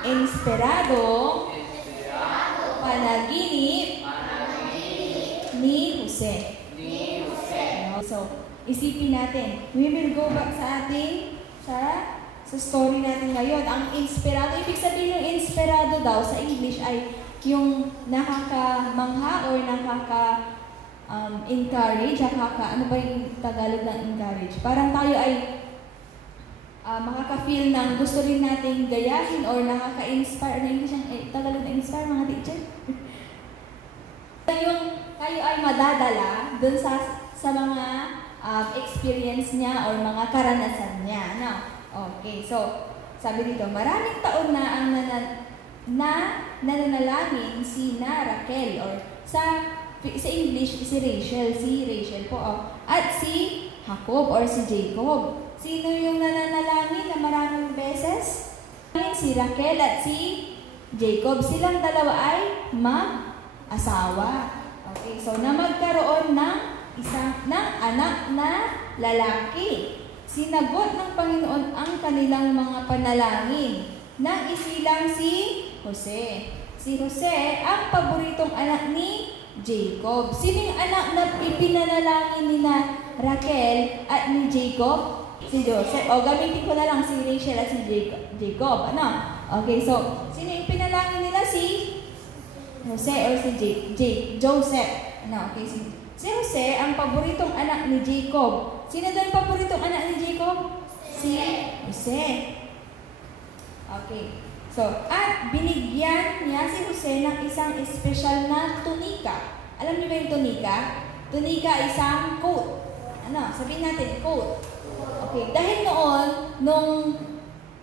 Inesperadong panaginip ni Jose. So, isipin natin. We will go back sa ating sa story natin ngayon. Ang inspirado, ibig sabihin ng inspirado daw sa English ay yung nakakamangha or encourage, ano ba yung Tagalog ng encourage? Parang tayo ay makaka-feel ng gusto rin nating gayahin or nakaka-inspire. Ano English ang Tagalog na inspire, mga teacher? Yung tayo ay madadala dun sa mga experience niya or mga karanasan niya. No? Okay, so sabi dito, maraming taon na ang nananalangin si Raquel or sa English si Rachel po at si Jacob or si Jacob. Sino yung nananalangin na maraming beses? Si Raquel at si Jacob. Silang dalawa ay mag-asawa. Okay, so na magkaroon ng anak na lalaki. Sinagot ng Panginoon ang kanilang mga panalangin. Nang isilang si Jose. Si Jose ang paboritong anak ni Jacob. Sino yung anak na ipinanalangin ni Raquel at ni Jacob? Si Joseph. O, gamitin ko na lang si Rachel at si Jacob. Ano? Okay, so, sino yung pinalangin nila? Si Jose or si Joseph. Ano? Okay, si Jose ang paboritong anak ni Jacob. Sino daw yung paboritong anak ni Jacob? Si Jose. Okay. So, at binigyan niya si Jose ng isang espesyal na tunika. Alam niyo ba yung tunika? Tunika ay isang coat. Ano? Sabihin natin, coat. Okay, dahil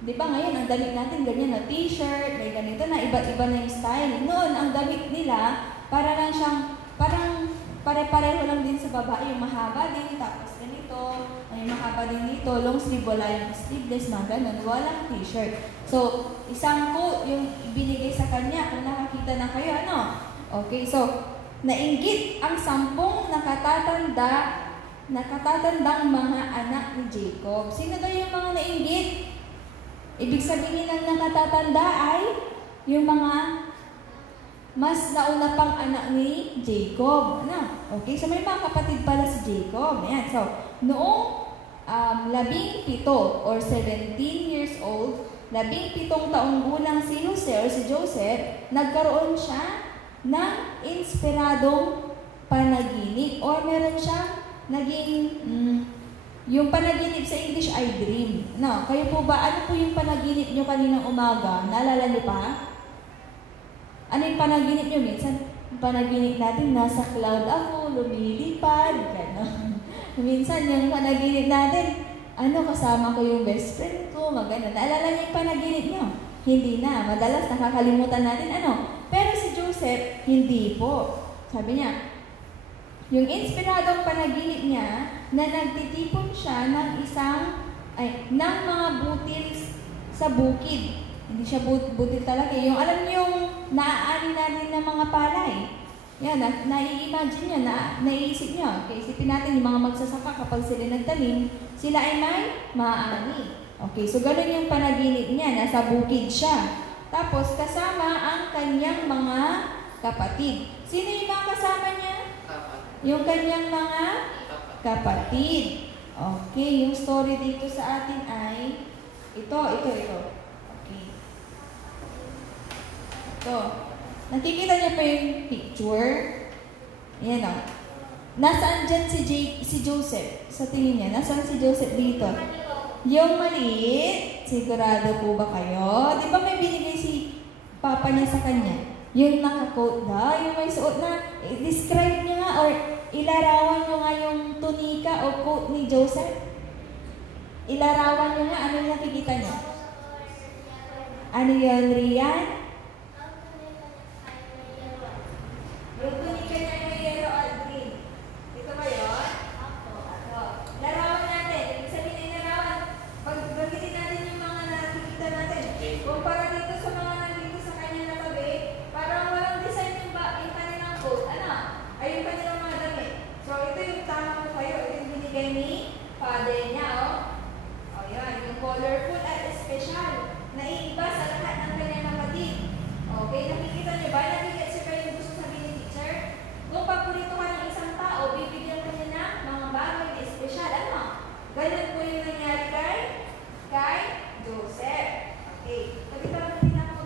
di ba ngayon, ang damit natin ganyan na t-shirt, may ganito na, iba't iba na yung style. Noon, ang damit nila, para lang siyang, parang pare-pareho lang din sa babae, yung mahaba din, tapos ganito, may mahaba din dito, long sleeve, wala yung sleeveless na ganun, walang t-shirt. So, isang coat yung binigay sa kanya, kung nakakita na kayo, ano? Okay, so, nainggit ang 10 nakatatandang mga anak ni Jacob. Sino daw yung mga nainggit? Ibig sabihin ng nakatatanda ay yung mga mas nauna pang anak ni Jacob. Ano? Okay, so may mga kapatid pala si Jacob. Ayan. So, noong 17 or 17 years old, 17 taong gulang si Jose or si Joseph, nagkaroon siya ng inspiradong panaginip or meron siyang naging yung panaginip sa English ay dream. No, kayo po ba, ano po yung panaginip nyo kaninang umaga? Naalala nyo pa? Ano yung panaginip nyo? Minsan, yung panaginip natin, nasa cloud ako, lumilipad, gano'n. Minsan, yung panaginip natin, kasama ko yung best friend ko, magano. Naalala niyo yung panaginip nyo? Hindi na. Madalas nakakalimutan natin Pero si Joseph, hindi po. Sabi niya, yung inspiradong panaginip niya na nagtitipon siya ng ng mga butil sa bukid. Hindi siya butil talaga. Yung alam niyo yung naaani natin ng mga palay. Yan, nai-imagine niya, naiisip niya. Okay, isipin natin yung mga magsasaka kapag sila nagtanim, sila ay may maaani. Okay, so ganun yung panaginip niya, nasa bukid siya. Tapos kasama ang kanyang mga kapatid. Sino yung mga kasama niya? Yung kanyang mga kapatid. Okay, yung story dito sa atin ay ito. Okay. Ito. Nakikita niyo pa yung picture? Ayan o. Nasaan dyan si Joseph? Sa tingin niya, nasaan si Joseph dito? Yung maliit, sigurado po ba kayo? Di ba may binigay si papa niya sa kanya? Yung naka-coat na, yung may suot na, describe niyo nga or ilarawan niyo nga yung tunika o coat ni Joseph. Ilarawan niyo nga, ano yung nakikita niyo? Ano yun, Rian? Yung tunika niya yung yellow at green. Ito ba yun? Larawan natin. Ibig sabihin ay larawan. Pagbagitin natin yung mga nakikita natin. Kumpara dito sa mga nandito sa kanya na tabi, parang walang design yung kanilang coat. Ay yung kanilang mga damit. So ito yung tama ko kayo. Ito yung binigay ni father niya. Yan. Yung colorful at special. Naiiba sa lahat ng kanyang kapatid. Okay, nakikita niyo ba? Nakikita siya kayo yung gusto sabihin ni teacher? Kung paborito ka ng isang tao, bibigyan ka niya ng mga bagay na espesyal. Ganyan po yung nangyari kay Joseph. Okay. Nakita natin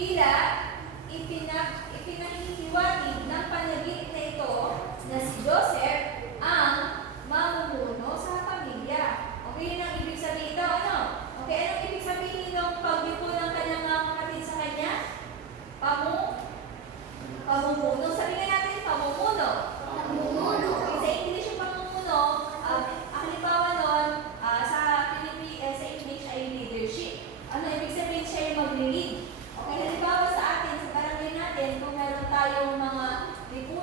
tila ipinahihiwatig ng panaginip na ito na si Joseph ang mamumuno sa pamilya. Okay, yun ang ibig sabihin ito. Ano? Okay, anong ibig sabihin ng pagbipo ng kanyang mga kapatid sa kanya? Pamumuno. Sabihin natin, pamumuno. Okay, sa English yung pamumuno, ang halimbawa nun, sa English ay leadership. Ano ibig sabihin? Siya yung mag-lead. Okay, halimbawa sa atin, sa barangay natin, kung meron tayong mga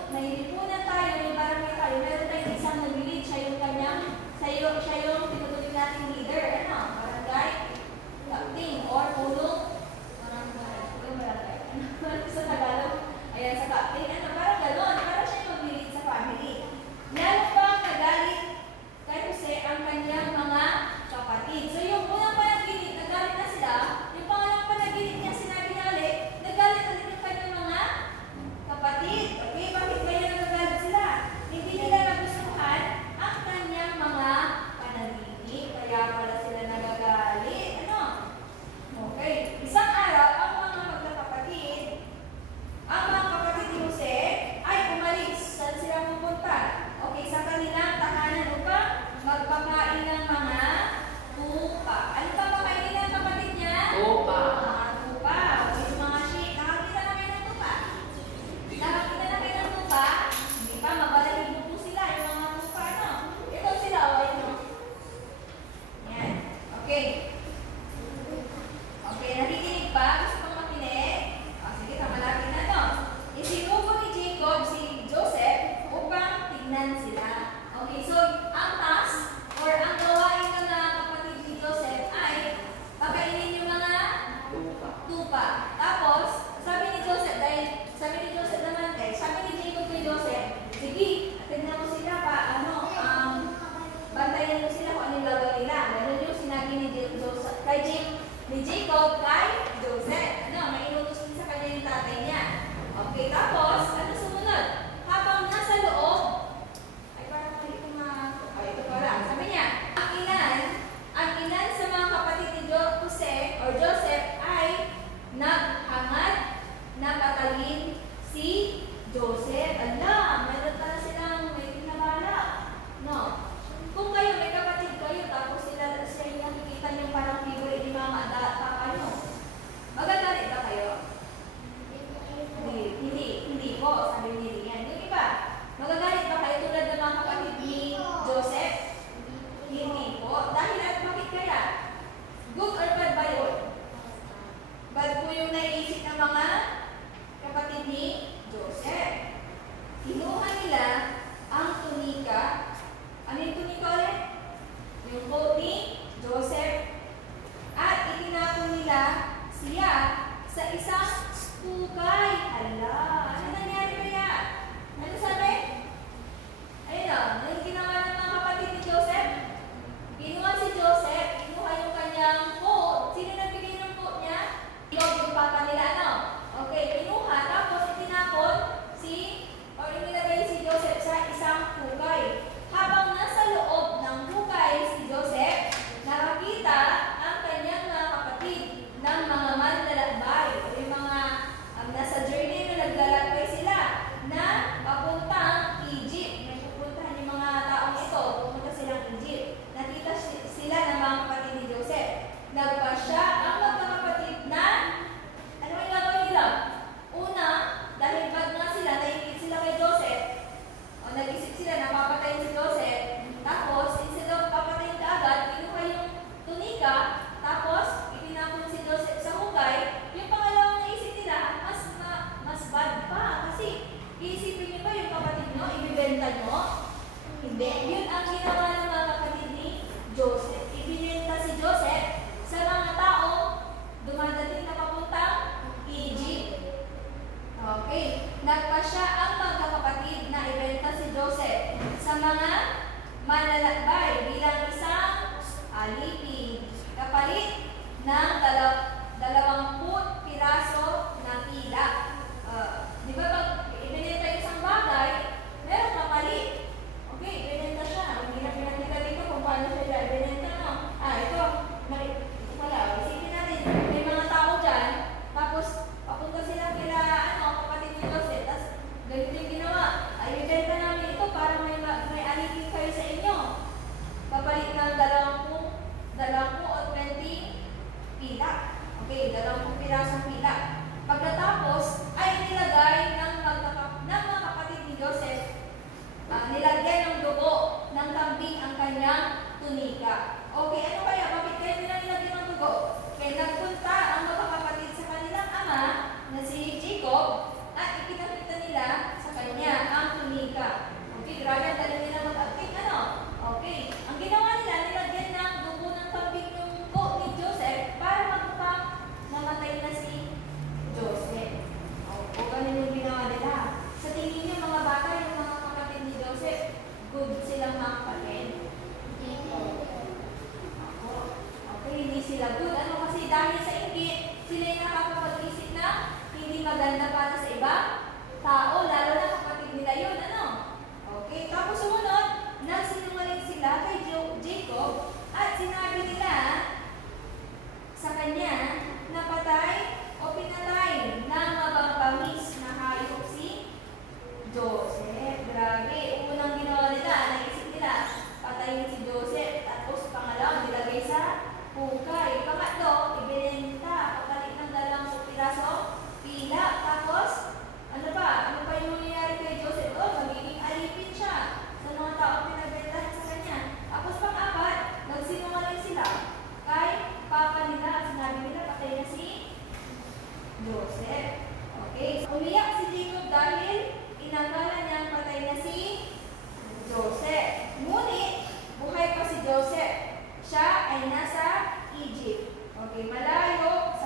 may lipunan tayo, may barangay tayo, meron tayong isang nag-lead, siya yung tinutuloy natin leader, ano? Barangay, captain, or punong barangay. Sa Tagalog, ayan, sa captain, ano? Parang gano'n, parang siya yung mag-lead sa family. Lalo pang nagalit kay Jose ang kanyang mga kapatid. So yung unang panaginip, nagalit na sila. Yung pangalang panaginip niya, sinabi niya ulit, nagalit na din yung kanyang mga kapatid. Okay, bakit kaya nagagalit sila? Hindi nila nagustuhan ang kanyang mga panaginip. Kaya pala sila nagagalit. Ano? Okay. Isang araw, ang mga kapatid ni Jose ay umalis. Saan sila pupunta? Okay, sa kanilang tahanan upang magpakain ng mga tupa. Ano pa pakainin ng kapatid niya? Tupa. Tupa. Okay, yung mga sheep. Nakakita na kayo ng tupa? Nakakita na kayo ng tupa? Hindi pa, mabalahin po sila yung mga tupa, no? Ito sila, o ito. Yan. Okay. Okay, nakikinig pa? Gusto pang makinig? O, sige, kamalapit na to. Isinubo ni Jacob si Joseph upang tignan sila. Okay, so ang task or ang gawain ng kapatid ni Joseph ay pakainin yung mga tupa. Tapos, sabi ni Joseph naman, sabi ni Jacob kay Joseph, sige, tignan mo sila pa, bantayan mo sila kung ano yung gagawin nila. Ganun yung sinabi ni Jacob kay Joseph. May inutos din sa kanya yung tatay niya. Okay, tapos, ano sumunod? Habang nasa loob, ito pala. Sabi niya, ang ilan sa mga kapatid ni Jose or Joseph ay naghangad na patayin si Joseph. Meron pala silang may pinabala. No. Kung kayo, may kapatid kayo, tapos sila yung nakikita niyo parang favorite ni mama at papa niyo. Magagalit ba kayo? Hindi po, sabi ni Rian. Yung iba, magagalit ba kayo tulad ng mga kapatid ni Joseph? Hindi po. Dahil at bakit kaya? Good or bad ba yun? Bad po yung naiisip ng mga kapatid ni Joseph. Kinuha nila ang tunika. Ano yung tunika ulit? Yung coat ni Joseph. At itinapon nila siya sa isang hukay. Ano nangyari kaya? Ano sabi? Ayun o, yung ginawa ng mga kapatid ni Joseph. Kinuha si Joseph, kinuha yung kanyang coat. Sino nagbigay ng coat niya? Yung papa nila, ano? Okay, kinuha, tapos itinapon inilagay si Joseph sa isang hukay. Habang nasa loob ng hukay si Joseph, nakakita ang kanyang mga kapatid ng mga manlalakbay. Yung mga nasa journey na naglalakbay sila na papuntang Egypt. May pupuntahan yung mga taong ito, pupunta silang Egypt. Nakita sila ng mga kapatid ni Joseph. Nagpasya ang magkakapatid na ano yung gagawin nila? Una, dahil bad nga sila, naingit sila kay Joseph, o nag-isip sila na papatayin si Joseph, tapos, instead of papatayin ka agad, kinuha yung tunika, tapos, itinapon si Joseph sa hukay. Yung pangalawang naisip nila, mas bad pa, kasi iisipin niyo ba yung kapatid nyo, ibibenta nyo? Hindi. Yun ang ginawa ng mga kapatid ni Joseph. Ibinenta si Joseph sa mga taong dumadating na papuntang Egypt. Okay. Nagpasya ang magkakapatid na ibenta si Joseph sa mga manlalakbay bilang isang alipin, kapalit ng 20 piraso na pilak. Di ba pag ibinenta isang bagay, meron kapalit. Okay, ibinenta siya. Hindi na good silang magpatid? Okay, hindi sila good. Ano kasi dahil sa inggit, sila yung nakakapag-isip na hindi maganda para sa ibang tao, lalo na kapatid nila yun. Ano? Okay, tapos sumunod, nagsinungaling sila kay Jacob at sinabi nila sa kanya na patay o pinatay ng mababangis na hayop si Joseph. Grabe, unang ginawa nila, naisip nila, patayin si Joseph, tapos pangalawa, nilagay sa hukay. Pangatlo, ibinenta, kapalit ng 2 pirasong pila. Tapos, ano pa yung nangyayari kay Joseph? Magiging alipin siya sa mga tao pinagbentahan sa kanya. Tapos pang-apat, nagsinungaling sila kay papa nila. Sinabi nila, patay na si Joseph. Okay, so umiyak si Jacob dahil inakala niyang patay na si Joseph. Ngunit, buhay pa si Joseph. Siya ay nasa Egypt. Okay, malayo